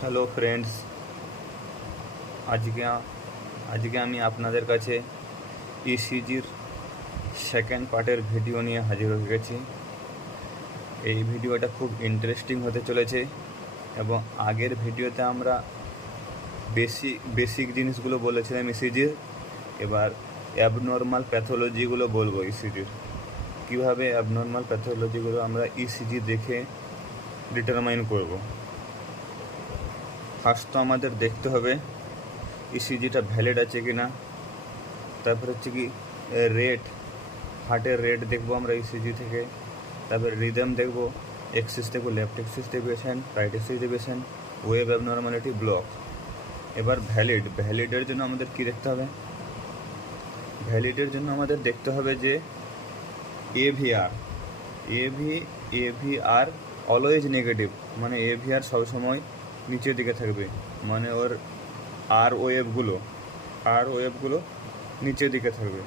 Hello friends, আজকে আজকে আমি আপনাদের কাছে ইসিজির সেকেন্ড পার্টের ভিডিও নিয়ে হাজির হয়ে গেছি। এই ভিডিওটা খুব ইন্টারেস্টিং হতে চলেছে এবং আগের ভিডিওতে আমরা বেসিক জিনিসগুলো বলেছিলাম ইসিজির। এবার অ্যাবনর্মাল প্যাথোলজিগুলো বলবো ইসিজির, কীভাবে অ্যাবনর্মাল প্যাথোলজিগুলো আমরা ইসিজি দেখে ডিটারমাইন করব। ফার্স্ট তো আমাদের দেখতে হবে ইসিজিটা ভ্যালিড আছে কি না। তারপর হচ্ছে কি রেট, হার্টের রেট দেখবো আমরা ইসিজি থেকে। তারপর রিদম দেখবো, এক্সিস দেখবো, left axis deviation, right axis deviation, wave abnormality, block. এবার ভ্যালিডের জন্য আমাদের কি দেখতে হবে? ভ্যালিডের জন্য আমাদের দেখতে হবে যে এভিআর অলওয়েজ নেগেটিভ, মানে এভিআর সবসময় নিচের দিকে থাকবে, মানে ওর আর ওয়েভগুলো নিচের দিকে থাকবে।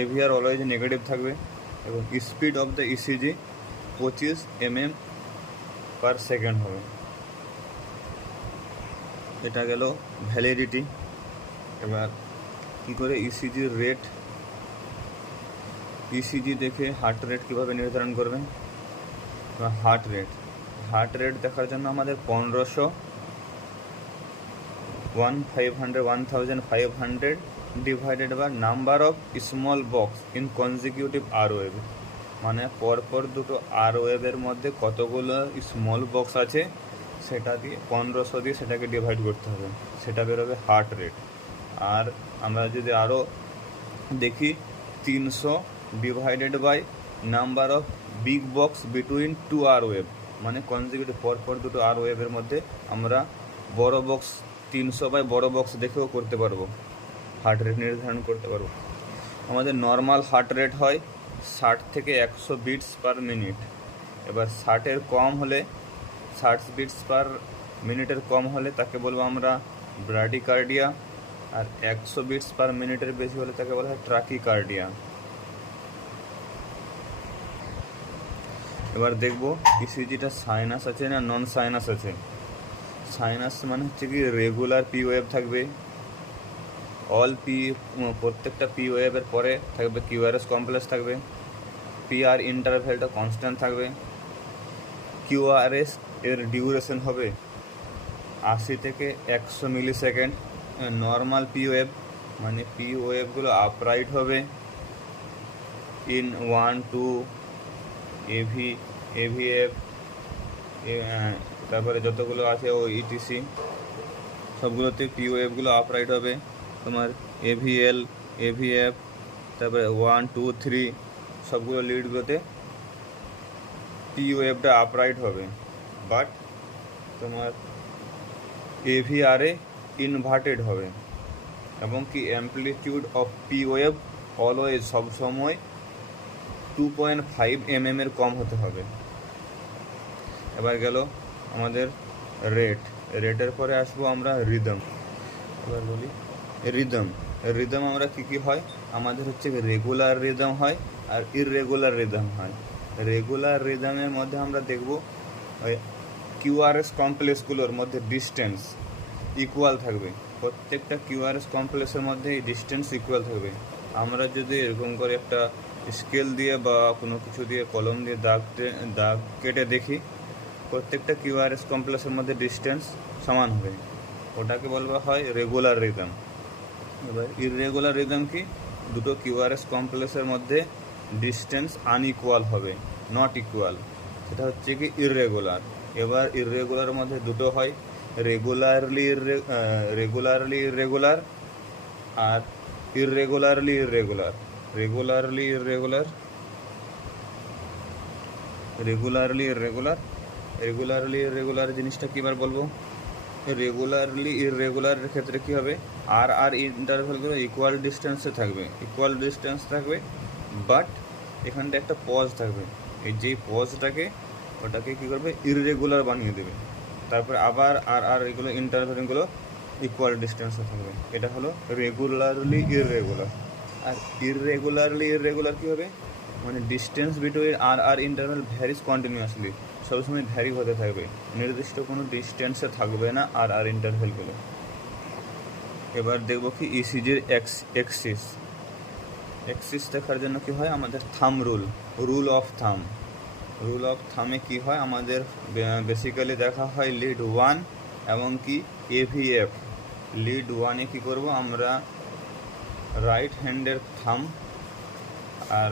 এভিআর অলওয়েজ নেগেটিভ থাকবে এবং speed of the ECG 25 mm/s হবে। এটা গেল ভ্যালিডিটি। এবার কি করে ইসিজির রেট, ইসিজি দেখে হার্ট রেট কীভাবে নির্ধারণ করবেন? হার্ট রেট দেখার জন্য আমাদের 1500, 1500 divided by number of small box in consecutive R wave, মানে পরপর দুটো আর ওয়েভের মধ্যে কতগুলো স্মল বক্স আছে সেটা দিয়ে 1500 দিয়ে সেটাকে ডিভাইড করতে হবে, সেটা বেরোবে হার্ট রেট। আর আমরা যদি আরও দেখি 300 divided by number of big box between two R wave, মানে কনজিকিউটিভ পরপর দুটো আর ওয়েভের মধ্যে আমরা বড় বক্স 300 বাই বড় বক্স দেখেও করতে পারবো, হার্ট রেট নির্ধারণ করতে পারবো। আমাদের নর্মাল হার্ট রেট হয় 60 থেকে 100 বিটস পার মিনিট। এবার 60 বিটস পার মিনিটের কম হলে তাকে বলবো আমরা ব্র্যাডিকার্ডিয়া, আর 100 বিটস পার মিনিটের বেশি হলে তাকে বলা হয় ট্রাকিকার্ডিয়া। এবার দেখবো ইসিজিটা সাইনাস আছে না নন সাইনাস আছে। সাইনাস মানে হচ্ছে কি রেগুলার পি ওয়েভ থাকবে, প্রত্যেকটা পি ওয়েভের পরে থাকবে কিউআরএস কমপ্লেক্স থাকবে, পিআর ইন্টারভ্যালটা কনস্ট্যান্ট থাকবে, কিউআরএস এর ডিউরেশন হবে 80 থেকে 100 মিলিসেকেন্ড। নর্মাল পি ওয়েভ মানে পি ওয়েভগুলো আপরাইট হবে, ইন 1, 2, এভিএফ, তারপরে যতগুলো আছে ও ইটিসি সবগুলোতে পি ওয়েভগুলো আপরাইট হবে। তোমার এভিএল, এভিএফ, তারপরে 1, 2, 3 সবগুলো লিডগুলোতে পি ওয়েভটা আপরাইট হবে, বাট তোমার এভিআরে ইনভার্টেড হবে। এবং কি amplitude of P wave always সবসময় 2.5 mm এর কম হতে হবে। এবার গেল আমাদের রেটের পরে আসবো আমরা রিদম। এবার বলি রিদম আমরা কী হয়, আমাদের হচ্ছে রেগুলার রিদম হয় আর ইররেগুলার রিদম হয়। রেগুলার রিদমের মধ্যে আমরা দেখব ওই কিউআরএস কমপ্লেক্সগুলোর মধ্যে ডিস্টেন্স ইকুয়াল থাকবে, প্রত্যেকটা কিউআরএস কমপ্লেক্সের মধ্যে এই ডিস্টেন্স ইকুয়াল থাকবে। আমরা যদি এরকম করে একটা স্কেল দিয়ে বা কোনো কিছু দিয়ে কলম দিয়ে দাগ কেটে দেখি, প্রত্যেকটা কিউআরএস কমপ্লেক্সের মধ্যে ডিস্টেন্স সমান হবে, ওটাকে বলবা হয় রেগুলার রিদম। এবার ইররেগুলার রিদম কি, দুটো কিউআরএস কমপ্লেক্সের মধ্যে ডিস্টেন্স আনইকুয়াল হবে, নট ইকুয়াল, সেটা হচ্ছে কি ইররেগুলার। এবার ইররেগুলার মধ্যে দুটো হয়, রেগুলারলি ইররেগুলার আর ইররেগুলারলি ইররেগুলার জিনিসটা কী বার বলবো? রেগুলারলি ইররেগুলারের ক্ষেত্রে কী হবে, আর ইন্টারভ্যালগুলো ইকুয়াল ডিস্টেন্স থাকবে, বাট এখানটা একটা পজ থাকবে, এই যেই পজটাকে ওটাকে কী করবে, ইররেগুলার বানিয়ে দেবে। তারপরে আবার আর এগুলো ইন্টারভ্যালগুলো ইকুয়াল ডিস্টেন্সে থাকবে। এটা হলো রেগুলারলি ইররেগুলার। আর ইররেগুলার কী হবে, মানে ডিস্টেন্স বিটুইন আর ইন্টারভ্যাল ভ্যারিজ কন্টিনিউয়াসলি, সবসময় ভ্যারি হতে থাকবে, নির্দিষ্ট কোনো ডিস্টেন্সে থাকবে না আর ইন্টারভেলগুলো। এবার দেখবো কি ইসিজির এক্সিস দেখার জন্য কি হয় আমাদের থাম রুল অফ থামে কি হয় আমাদের বেসিক্যালি দেখা হয় লিড 1 এবং কি এভিএফ। লিড 1-এ কী করবো আমরা রাইট হ্যান্ডের থাম আর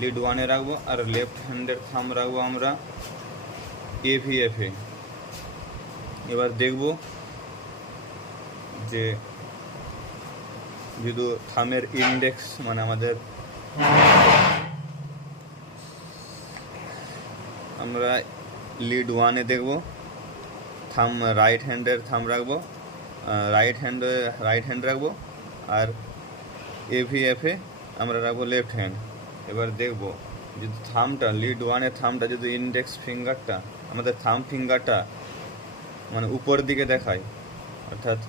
লিড 1-এ রাখবো, আর লেফট হ্যান্ডের থাম রাখবো আমরা এভিএফে। এবার দেখব যে যদি থামের ইন্ডেক্স মানে আমাদের আমরা লিড 1-এ দেখব থাম রাইট হ্যান্ডের থাম রাখবো, রাইট হ্যান্ড রাখবো, আর এভিএফে আমরা রাখবো লেফট হ্যান্ড। এবার দেখব যদি থামটা লিড 1-এর থামটা যদি ইন্ডেক্স ফিঙ্গারটা আমাদের থাম ফিঙ্গারটা মানে উপর দিকে দেখায়, অর্থাৎ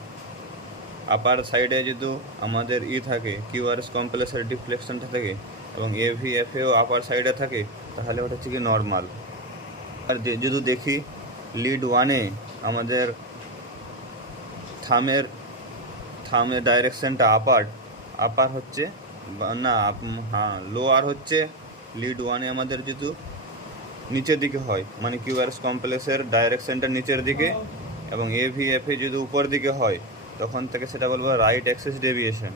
আপার সাইডে যদি আমাদের থাকে কিউআরএস কমপ্লেক্সের ডিফ্লেকশনটা থাকে এবং এভিএফেও আপার সাইডে থাকে, তাহলে ওটা হচ্ছে কি নর্মাল। আর যদি দেখি লিড 1-এ আমাদের থামের ডাইরেকশনটা আপার হচ্ছে না, হ্যাঁ লোয়ার হচ্ছে। লিড 1-এ আমাদের যদি নিচের দিকে হয় মানে কিউআরএস কমপ্লেক্সের ডাইরেকশনটা নিচের দিকে এবং এভিএফে যদি উপর দিকে হয় তখন থেকে সেটা বলবো রাইট অ্যাক্সিস ডেভিয়েশন।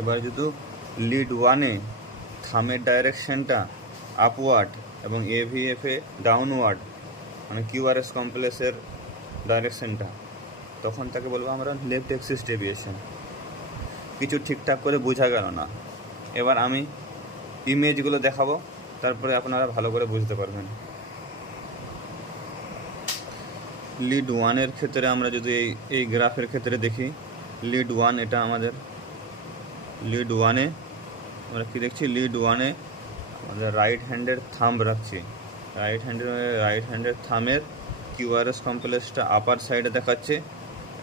এবার যদি লিড 1-এ থামের ডাইরেকশনটা আপওয়ার্ড এবং এভিএফে ডাউনওয়ার্ড মানে কিউআরএস কমপ্লেক্সের ডাইরেকশনটা, তখন তাকে বলবো আমরা লেফট অ্যাক্সিস ডেভিয়েশন। কিছু ঠিকঠাক করে বোঝা গেল না, এবার আমি ইমেজগুলো দেখাবো, তারপরে আপনারা ভালো করে বুঝতে পারবেন। লিড 1-এর ক্ষেত্রে আমরা যদি এই গ্রাফের ক্ষেত্রে দেখি লিড 1 এটা আমাদের লিড 1-এ আমরা কী দেখছি, লিড 1-এ আমাদের রাইট হ্যান্ডের থাম্ব রাখছি, রাইট হ্যান্ডের থামের কিউআরএস কমপ্লেক্সটা আপার সাইডে দেখাচ্ছে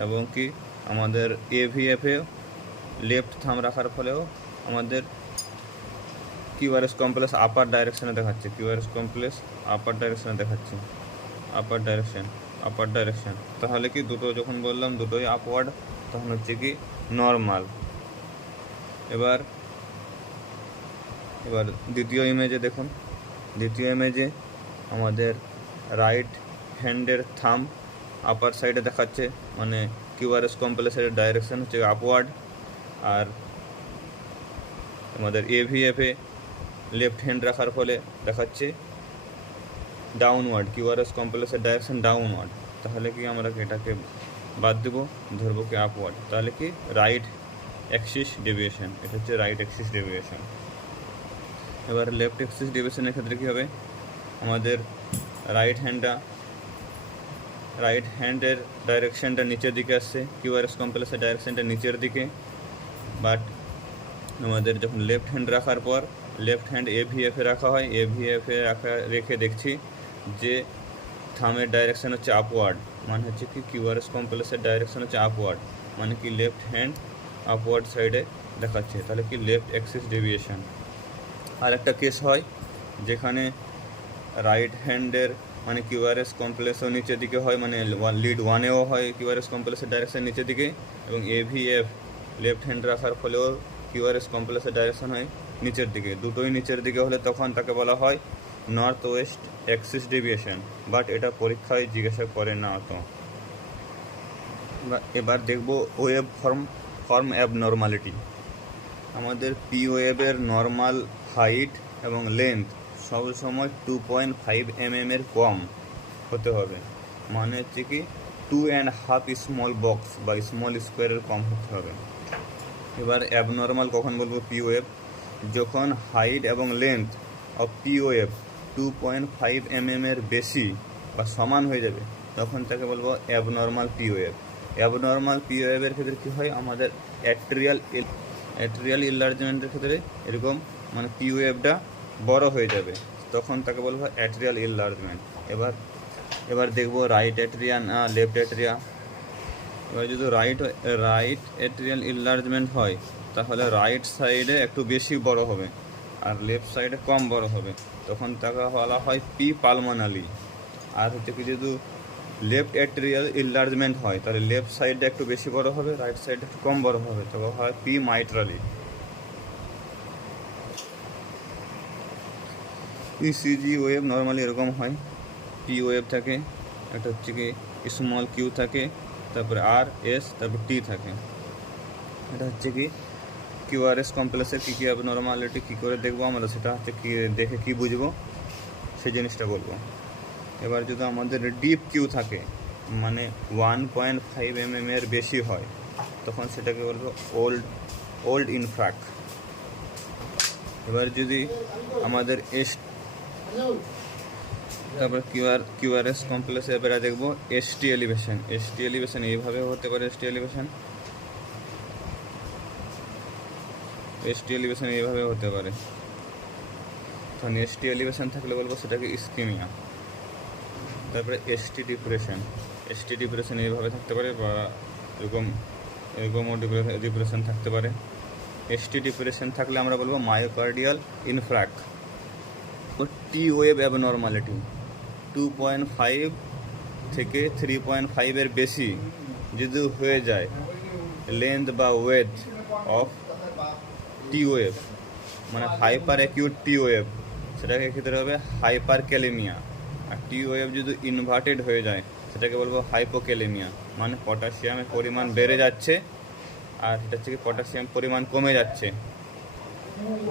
এবং কি আমাদের এভিএফে লেফট থাম রাখার ফলেও আমাদের কিউআরএস কমপ্লেক্স আপার ডাইরেকশনে দেখাচ্ছে, কিউআরএস কমপ্লেক্স আপার ডাইরেকশনে দেখাচ্ছে, আপার ডাইরেকশন। তাহলে কি দুটো যখন বললাম দুটোই আপওয়ার্ড তখন হচ্ছে কি নর্মাল। এবার দ্বিতীয় ইমেজে দেখুন, দ্বিতীয় ইমেজে আমাদের রাইট হ্যান্ডের থাম আপার সাইডে দেখাচ্ছে মানে কিউআরএস কমপ্লেক্সের ডাইরেকশন হচ্ছে আপওয়ার্ড, আর আমাদের এভিএফে লেফট হ্যান্ড রাখার ফলে দেখাচ্ছে ডাউনওয়ার্ড, কিউআরএস কমপ্লেক্সের ডাইরেকশন ডাউনওয়ার্ড। তাহলে কি আমরা এটাকে বাদ দেবো, ধরবো কি আপওয়ার্ড, তাহলে কি রাইট অ্যাক্সিস ডেভিয়েশন, এটা হচ্ছে রাইট অ্যাক্সিস ডেভিয়েশন। এবার লেফট অ্যাক্সিস ডেভিয়েশনের ক্ষেত্রে কী হবে আমাদের রাইট হ্যান্ডের ডাইরেকশনটা নিচের দিকে আসছে, কিউআরএস কমপ্লেক্সের ডাইরেকশনটা নিচের দিকে, বাট আমাদের যখন লেফট হ্যান্ড রাখার পর লেফট হ্যান্ড এভিএফে রাখা হয়, এভিএফে রেখে দেখছি যে থামের ডাইরেকশন হচ্ছে আপওয়ার্ড, মানে হচ্ছে কি কিউআরএস কমপ্লেক্সের ডাইরেকশন হচ্ছে আপওয়ার্ড, মানে কি লেফট হ্যান্ড আপওয়ার্ড সাইডে দেখাচ্ছে, তাহলে কি লেফট অ্যাক্সিস ডেভিয়েশন। আর একটা কেস হয় যেখানে রাইট হ্যান্ডের মানে কিউআরএস কমপ্লেক্সও নিচের দিকে হয়, মানে লিড 1-এও হয় কিউআরএস কমপ্লেক্সের ডাইরেকশন নিচের দিকে এবং এভিএফ লেফট হ্যান্ড রাখার ফলেও কিউআরএস কমপ্লেক্সের ডাইরেকশন হয় নিচের দিকে, দুটোই নিচের দিকে হলে তখন তাকে বলা হয় north West Axis deviation, but এটা পরীক্ষায় জিজ্ঞাসা করে না তো। এবার দেখব ওয়েভ ফর্ম অ্যাবনর্মালিটি। আমাদের পি ওয়েভের নর্মাল হাইট এবং লেন্থ সবসময় 2.5 mm এর কম হতে হবে, মানে হচ্ছে কি 2.5 স্মল বক্স বা স্মল স্কোয়ারের কম হতে হবে। এবার অ্যাবনর্মাল কখন বলবো পি ওয়েভ, যখন হাইট এবং length of P wave 2.5 mm এর বেশি বা সমান হয়ে যাবে তখন তাকে বলবো abnormal P wave. Abnormal P ওয়েভের ক্ষেত্রে কী হয় আমাদের অ্যাট্রিয়াল ইনলার্জমেন্টের ক্ষেত্রে এরকম মানে পি ওয়েভটা বড় হয়ে যাবে, তখন তাকে বলবো অ্যাট্রিয়াল ইনলার্জমেন্ট। এবার দেখবো রাইট অ্যাট্রিয়া না লেফট অ্যাট্রিয়া। এবার যদি রাইট অ্যাট্রিয়াল ইনলার্জমেন্ট হয় তাহলে রাইট সাইডে একটু বেশি বড় হবে আর লেফট সাইডে কম বড় হবে, তখন তাকে বলা হয় পি পালমোনালি। আর হচ্ছে কি যেহেতু লেফট অ্যাট্রিয়াল ইনলার্জমেন্ট হয়, তাহলে লেফট সাইডটা একটু বেশি বড় হবে, রাইট সাইডটা একটু কম বড় হবে, তখন হয় পি মাইট্রালি। ইসিজি ওয়েভ নর্মালি এরকম হয়, পি ওয়েভ থাকে, একটা হচ্ছে কি স্মল কিউ থাকে, তারপরে আর এস, তারপর টি থাকে। এটা হচ্ছে কি কিউআরএস কমপ্লেক্সের কী কী অ্যাবনর্মালিটি কী করে দেখবো আমরা, সেটা হচ্ছে কি দেখে কি বুঝবো সেই জিনিসটা বলবো। এবার যদি আমাদের ডিপ কিউ থাকে, মানে 1.5 mm এর বেশি হয়, তখন সেটাকে বলবো ওল্ড ইনফ্রাক। এবার যদি আমাদের তারপর কিউআরএস কমপ্লেক্সে এবারে দেখবো এসটি এলিভেশন। এসটি এলিভেশন এইভাবে হতে পারে, এসটি এলিভেশন এইভাবে হতে পারে। তখন এসটি এলিভেশন থাকলে বলবো সেটাকে ইস্কিমিয়া। তারপরে এসটি ডিপ্রেশন এইভাবে থাকতে পারে, বা এরকমও ডিপ্রেশন থাকতে পারে। এসটি ডিপ্রেশন থাকলে আমরা বলবো মায়োকার্ডিয়াল ইনফ্রাক। টি ওয়েভ অ্যাবনর্মালিটি 2.5 থেকে 3.5 এর বেশি যদি হয়ে যায় লেন্থ বা ওয়েথ অফ টি ওয়েভ, মানে হাইপার অ্যাকিউট টি ওয়েভ, সেটাকে ক্ষেত্রে হবে হাইপার ক্যালেমিয়া। আর টি ওয়েভ যদি ইনভার্টেড হয়ে যায় সেটাকে বলবো হাইপোক্যালেমিয়া, মানে পটাশিয়ামের পরিমাণ বেড়ে যাচ্ছে আর এটা হচ্ছে কি পটাশিয়াম পরিমাণ কমে যাচ্ছে।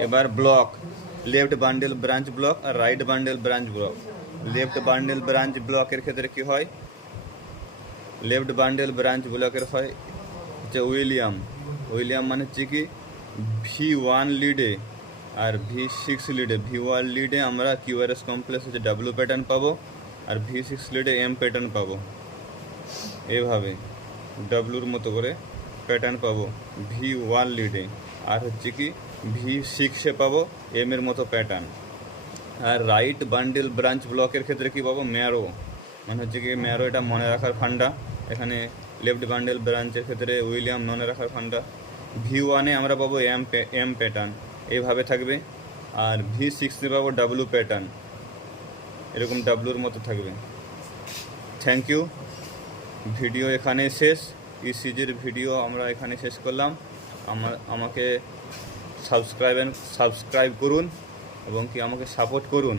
এবার block, left bundle branch block আর right bundle branch block. Left bundle branch ব্লকের ক্ষেত্রে কি হয়, লেফট বান্ডেল ব্রাঞ্চ ব্লকের হয় হচ্ছে উইলিয়াম মানে হচ্ছে কি V1 লিডে আর V6 লিডে। V1 লিডে আমরা কিউআরএস কমপ্লেক্স হচ্ছে ডাব্লিউ প্যাটার্ন পাবো, আর V6 লিডে এম প্যাটার্ন পাবো। এইভাবে ডাব্লুর মতো করে প্যাটার্ন পাবো V1 লিডে, আর হচ্ছে কি V6-এ পাবো এম এর মতো প্যাটার্ন। আর রাইট বান্ডেল ব্রাঞ্চ ব্লকের ক্ষেত্রে কি পাবো, ম্যারো, মানে হচ্ছে কি ম্যারো, এটা মনে রাখার ফান্ডা। এখানে লেফট বান্ডেল ব্রাঞ্চের ক্ষেত্রে উইলিয়াম মনে রাখার ফান্ডা। V1-এ আমরা পাবো এম প্যাটার্ন, এইভাবে থাকবে। আর V6-এ পাবো ডাব্লু প্যাটার্ন, এরকম ডাব্লুর মতো থাকবে। থ্যাংক ইউ, ভিডিও এখানে শেষ। ইসিজির ভিডিও আমরা এখানে শেষ করলাম। আমাকে সাবস্ক্রাইব করুন এবং কি আমাকে সাপোর্ট করুন,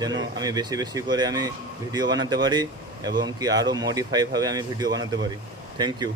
যেন আমি বেশি বেশি করে আমি ভিডিও বানাতে পারি এবং কি আরও মডিফাইভাবে আমি ভিডিও বানাতে পারি। Thank you.